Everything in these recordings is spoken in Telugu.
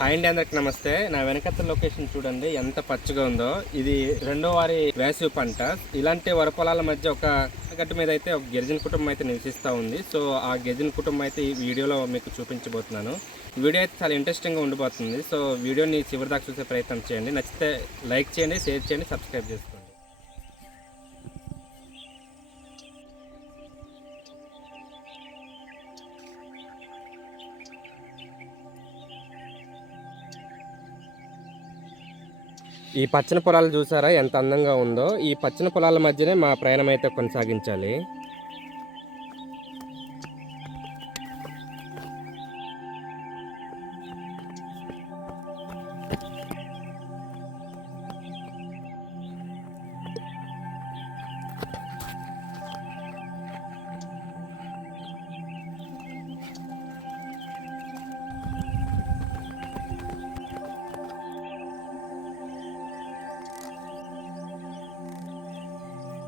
హాయ్ అండి, అందరికి నమస్తే. నా వెనకత్త లొకేషన్ చూడండి ఎంత పచ్చగా ఉందో. ఇది రెండో వారి వేసవి పంట. ఇలాంటి వరి పొలాల మధ్య ఒక గట్టు మీద అయితే ఒక గిరిజన కుటుంబం అయితే నివసిస్తూ ఉంది. సో ఆ గిరిజన కుటుంబం అయితే ఈ వీడియోలో మీకు చూపించబోతున్నాను. వీడియో అయితే చాలా ఇంట్రెస్టింగ్గా ఉండిపోతుంది. సో వీడియోని చివరి దాకా చూసే ప్రయత్నం చేయండి. నచ్చితే లైక్ చేయండి, షేర్ చేయండి, సబ్స్క్రైబ్ చేసుకోండి. ఈ పచ్చని పొలాలు చూసారా ఎంత అందంగా ఉందో. ఈ పచ్చని పొలాల మధ్యనే మా ప్రయాణం అయితే కొనసాగించాలి.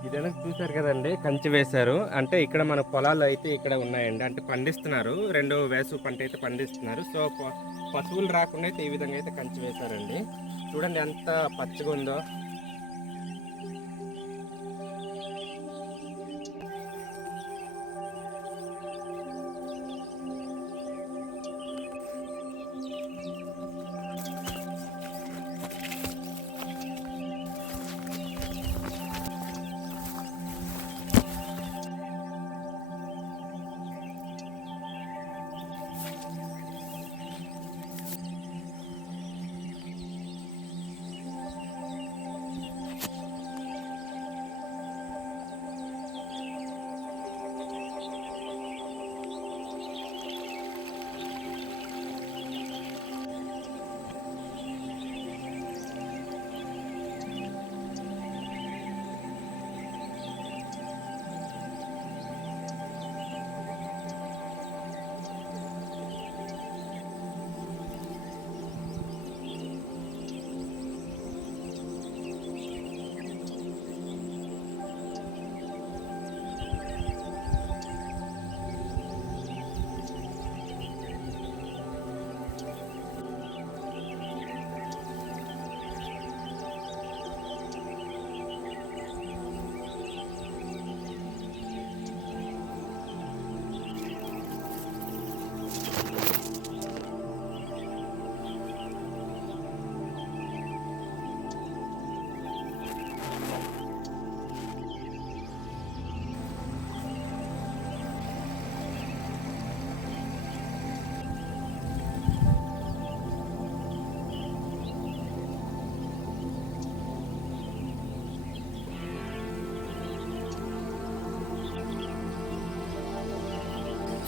ఇదేనా చూసారు కదండి, కంచి వేశారు. అంటే ఇక్కడ మన పొలాలు అయితే ఇక్కడ ఉన్నాయండి. అంటే పండిస్తున్నారు, రెండు వేసవి పంట అయితే పండిస్తున్నారు. సో పశువులు రాకుండా అయితే ఈ విధంగా అయితే కంచి వేశారండి. చూడండి ఎంత పచ్చగా ఉందో.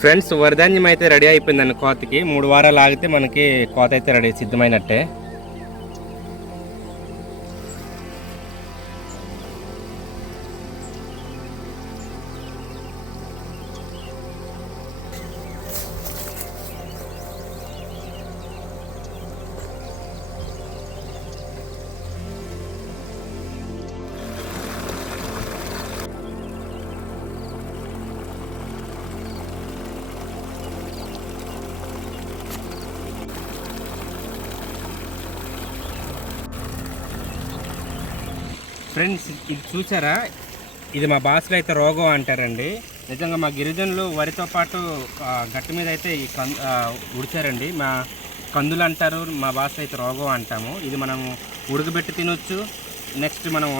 ఫ్రెండ్స్, వరిధాన్యం అయితే రెడీ అయిపోయిందండి. కోతకి 3 వారాలు ఆగితే మనకి కోత అయితే రెడీ సిద్ధమైనట్టే. ఫ్రెండ్స్, ఇది చూసారా, ఇది మా భాషలో అయితే రోగం అంటారండి. నిజంగా మా గిరిజనులు వరితో పాటు గట్టి మీద అయితే ఈ ఉడిచారండి. మా కందులు అంటారు, మా భాష అయితే రోగం అంటాము. ఇది మనము ఉడకబెట్టి తినొచ్చు, నెక్స్ట్ మనం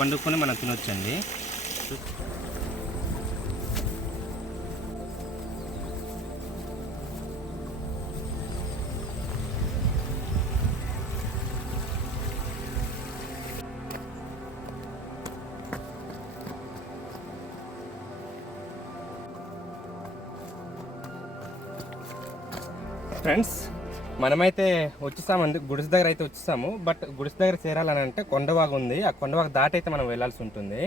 వండుకొని మనం తినొచ్చండి. ఫ్రెండ్స్, మనమైతే వచ్చేసామండి, గుడిసె దగ్గర అయితే వచ్చేసాము. బట్ గుడిసె దగ్గర చేరాలని అంటే కొండవాగు ఉంది. ఆ కొండవాగు దాటి అయితే మనం వెళ్ళాల్సి ఉంటుంది.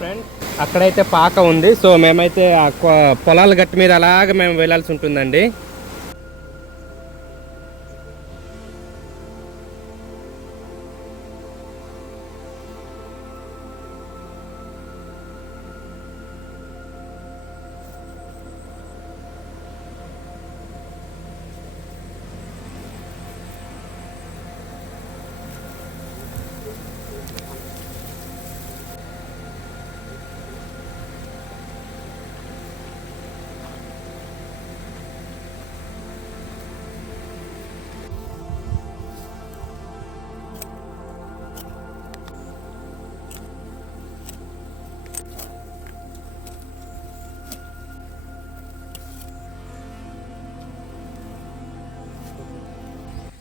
ఫ్రెండ్స్ అక్కడైతే పాక ఉంది. సో మేమైతే ఆ పొలాల గట్టు మీద అలాగ మేము వెళ్ళాల్సి ఉంటుందండి.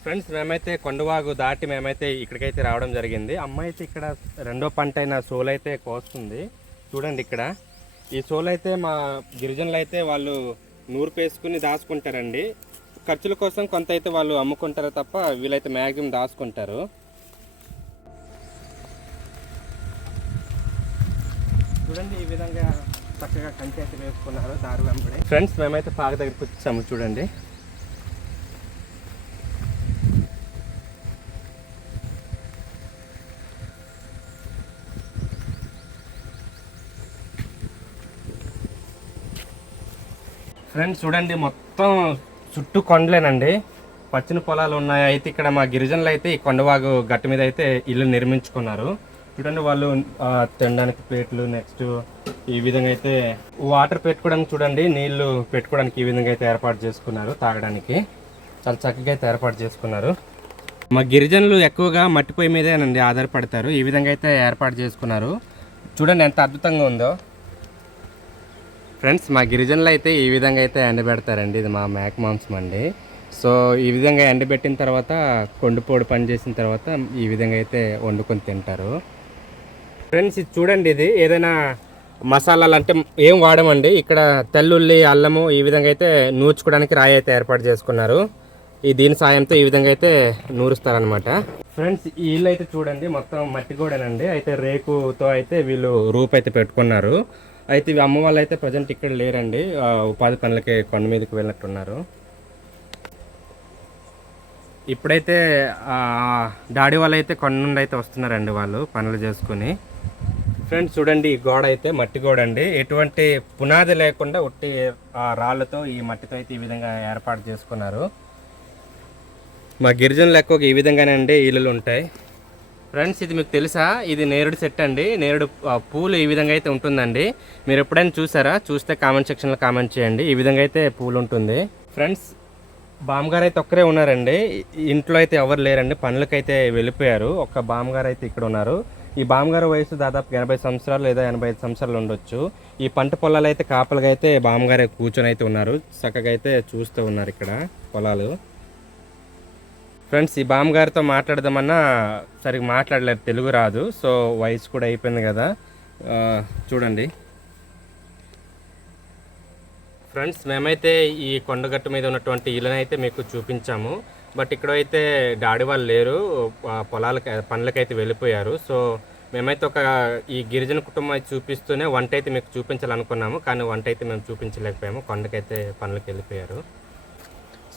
ఫ్రెండ్స్ మేమైతే కొండవాగు దాటి మేమైతే ఇక్కడికైతే రావడం జరిగింది. అమ్మాయి అయితే ఇక్కడ రెండో పంట అయిన సోలు అయితే కోస్తుంది. చూడండి ఇక్కడ ఈ సోలు అయితే మా గిరిజనులు అయితే వాళ్ళు నూరు పేసుకుని దాచుకుంటారండి. ఖర్చుల కోసం కొంత అయితే వాళ్ళు అమ్ముకుంటారు తప్ప వీళ్ళైతే మ్యాక్సిమం దాచుకుంటారు. చూడండి ఈ విధంగా చక్కగా కంచి అయితే వేసుకున్నారు దారి వెంబడి. ఫ్రెండ్స్ మేమైతే పాక దగ్గరికి వచ్చాము. చూడండి ఫ్రెండ్స్ చూడండి మొత్తం చుట్టూ కొండలేనండి, పచ్చని పొలాలు ఉన్నాయి. అయితే ఇక్కడ మా గిరిజనులు అయితే ఈ కొండవాగు గట్టు మీద అయితే ఇల్లు నిర్మించుకున్నారు. చూడండి వాళ్ళు తినడానికి ప్లేట్లు, నెక్స్ట్ ఈ విధంగా అయితే వాటర్ పెట్టుకోవడానికి, చూడండి నీళ్లు పెట్టుకోవడానికి ఈ విధంగా అయితే ఏర్పాటు చేసుకున్నారు. తాగడానికి చాలా చక్కగా అయితే ఏర్పాటు చేసుకున్నారు. మా గిరిజనులు ఎక్కువగా మట్టి పొయ్యి మీదేనండి ఆధారపడతారు. ఈ విధంగా అయితే ఏర్పాటు చేసుకున్నారు. చూడండి ఎంత అద్భుతంగా ఉందో. ఫ్రెండ్స్ మా గిరిజనులు అయితే ఈ విధంగా అయితే ఎండబెడతారండి. ఇది మా మేక మాంసం అండి. సో ఈ విధంగా ఎండబెట్టిన తర్వాత కొండుపోడు పని చేసిన తర్వాత ఈ విధంగా అయితే వండుకొని తింటారు. ఫ్రెండ్స్ ఇది చూడండి, ఇది ఏదైనా మసాలాలు అంటే ఏం వాడమండి. ఇక్కడ తెల్లుల్లి, అల్లము ఈ విధంగా అయితే నూర్చుకోవడానికి రాయి అయితే ఏర్పాటు చేసుకున్నారు. దీని సాయంతో ఈ విధంగా అయితే నూరుస్తారనమాట. ఫ్రెండ్స్ ఈ ఇల్లు అయితే చూడండి మొత్తం మట్టి గోడనండి. అయితే రేకుతో అయితే వీళ్ళు రూప్ అయితే పెట్టుకున్నారు. అయితే ఇవి అమ్మ వాళ్ళు అయితే ప్రజెంట్ ఇక్కడ లేరండి, ఉపాధి పనులకి కొండ మీదకి వెళ్ళినట్టున్నారు. ఇప్పుడైతే డాడీ వాళ్ళు అయితే కొండ నుండి అయితే వస్తున్నారండి వాళ్ళు పనులు చేసుకుని. ఫ్రెండ్స్ చూడండి ఈ గోడ అయితే మట్టి గోడ అండి, ఎటువంటి పునాది లేకుండా ఉట్టి రాళ్ళతో ఈ మట్టితో అయితే ఈ విధంగా ఏర్పాటు చేసుకున్నారు. మా గిరిజనులు ఎక్కువగా ఈ విధంగానే అండి ఇల్లులు ఉంటాయి. ఫ్రెండ్స్ ఇది మీకు తెలుసా, ఇది నేరుడు చెట్టు అండి. నేరుడు పూలు ఈ విధంగా అయితే ఉంటుందండి. మీరు ఎప్పుడైనా చూసారా? చూస్తే కామెంట్ సెక్షన్లో కామెంట్ చేయండి. ఈ విధంగా అయితే పూలు ఉంటుంది. ఫ్రెండ్స్ బామ్మగారు అయితే ఒక్కరే ఉన్నారండి, ఇంట్లో అయితే ఎవరు లేరండి, పనులకైతే వెళ్ళిపోయారు. ఒక్క బామ్మగారు అయితే ఇక్కడ ఉన్నారు. ఈ బామ్మగారు వయసు దాదాపు 80 సంవత్సరాలు లేదా 85 సంవత్సరాలు ఉండొచ్చు. ఈ పంట పొలాలు అయితే కాపలుగా అయితే బామ్మగారే కూర్చొని అయితే ఉన్నారు, చక్కగా అయితే చూస్తూ ఉన్నారు ఇక్కడ పొలాలు. ఫ్రెండ్స్ ఈ బామ్మగారితో మాట్లాడదామన్నా సరిగ్గా మాట్లాడలేదు, తెలుగు రాదు. సో వయసు కూడా అయిపోయింది కదా. చూడండి ఫ్రెండ్స్ మేమైతే ఈ కొండగట్టు మీద ఉన్నటువంటి ఇళ్ళని అయితే మీకు చూపించాము. బట్ ఇక్కడైతే డాడీ వాళ్ళు లేరు, పొలాలకి పనులకైతే వెళ్ళిపోయారు. సో మేమైతే ఈ గిరిజన కుటుంబం అయితే చూపిస్తూనే వంట అయితే మీకు చూపించాలనుకున్నాము, కానీ వంట అయితే మేము చూపించలేకపోయాము, కొండకైతే పనులకు వెళ్ళిపోయారు.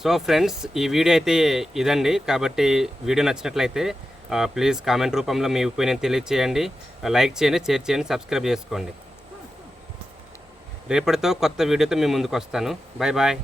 సో ఫ్రెండ్స్ ఈ వీడియో అయితే ఇదండి. కాబట్టి వీడియో నచ్చినట్లయితే ప్లీజ్ కామెంట్ రూపంలో మీ ఒపీనియన్ తెలియచేయండి, లైక్ చేయండి, షేర్ చేయండి, సబ్స్క్రైబ్ చేసుకోండి. రేపటితో కొత్త వీడియోతో మీ ముందుకు వస్తాను. Bye bye.